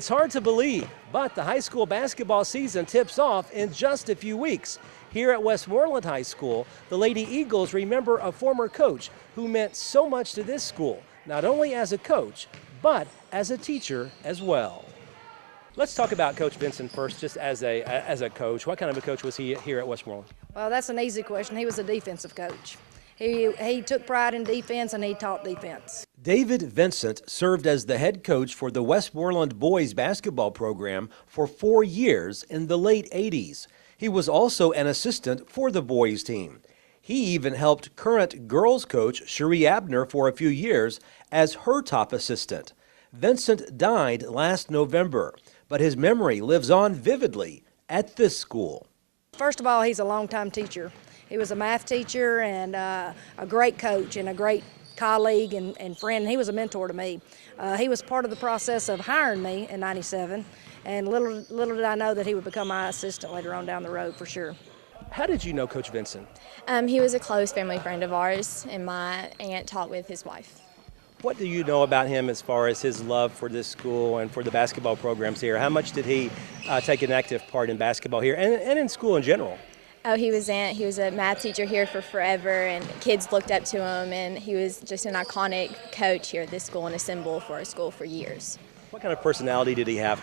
It's hard to believe, but the high school basketball season tips off in just a few weeks. Here at Westmoreland High School, the Lady Eagles remember a former coach who meant so much to this school, not only as a coach, but as a teacher as well. Let's talk about Coach Vincent first, just as a coach. What kind of a coach was he here at Westmoreland? Well, that's an easy question. He was a defensive coach. He took pride in defense, and he taught defense. David Vincent served as the head coach for the Westmoreland boys basketball program for 4 years in the late 80s. He was also an assistant for the boys team. He even helped current girls coach Cherie Abner for a few years as her top assistant. Vincent died last November, but his memory lives on vividly at this school. First of all, he's a longtime teacher. He was a math teacher and a great coach and a great colleague and friend. He was a mentor to me. He was part of the process of hiring me in '97, and little did I know that he would become my assistant later on down the road for sure. How did you know Coach Vincent? He was a close family friend of ours, and my aunt taught with his wife. What do you know about him as far as his love for this school and for the basketball programs here? How much did he take an active part in basketball here and in school in general? Oh, he was a math teacher here for forever, and kids looked up to him, and he was just an iconic coach here at this school and a symbol for our school for years. What kind of personality did he have?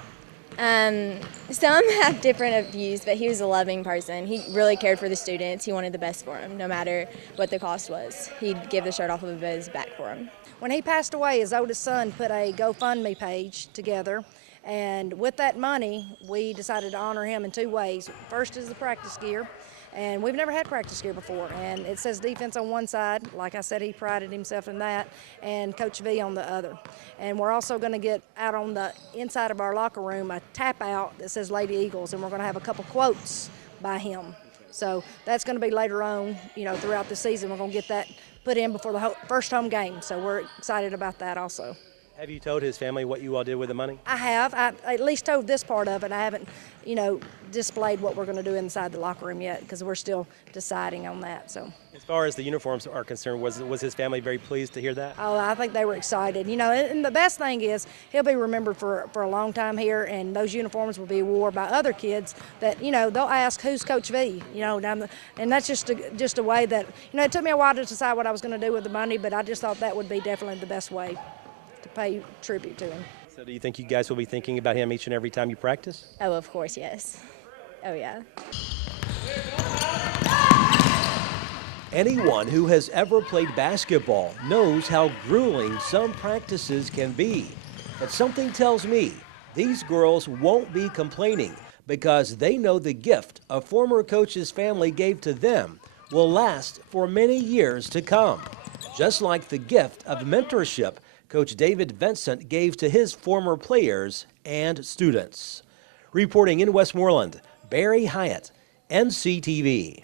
Some have different views, but he was a loving person. He really cared for the students. He wanted the best for them, no matter what the cost was. He'd give the shirt off of his back for them. When he passed away, his oldest son put a GoFundMe page together, and with that money, we decided to honor him in 2 ways. First is the practice gear, and we've never had practice gear before, and it says defense on one side. Like I said, he prided himself in that, and Coach V on the other. And we're also going to get out on the inside of our locker room a tap out that says Lady Eagles, and we're going to have a couple quotes by him. So that's going to be later on, throughout the season. We're going to get that put in before the first home game, so we're excited about that also. Have you told his family what you all did with the money? I have. I at least told this part of it. I haven't, displayed what we're going to do inside the locker room yet because we're still deciding on that. So, as far as the uniforms are concerned, was his family very pleased to hear that? Oh, I think they were excited. And the best thing is he'll be remembered for a long time here, and those uniforms will be worn by other kids that, they'll ask, who's Coach V? And that's just a way that, it took me a while to decide what I was going to do with the money, but I just thought that would be definitely the best way to pay tribute to him. So do you think you guys will be thinking about him each and every time you practice? Oh, of course, yes. Oh, yeah. Anyone who has ever played basketball knows how grueling some practices can be. But something tells me these girls won't be complaining because they know the gift a former coach's family gave to them will last for many years to come. Just like the gift of mentorship Coach David Vincent gave to his former players and students. Reporting in Westmoreland, Barry Hyatt, NCTV.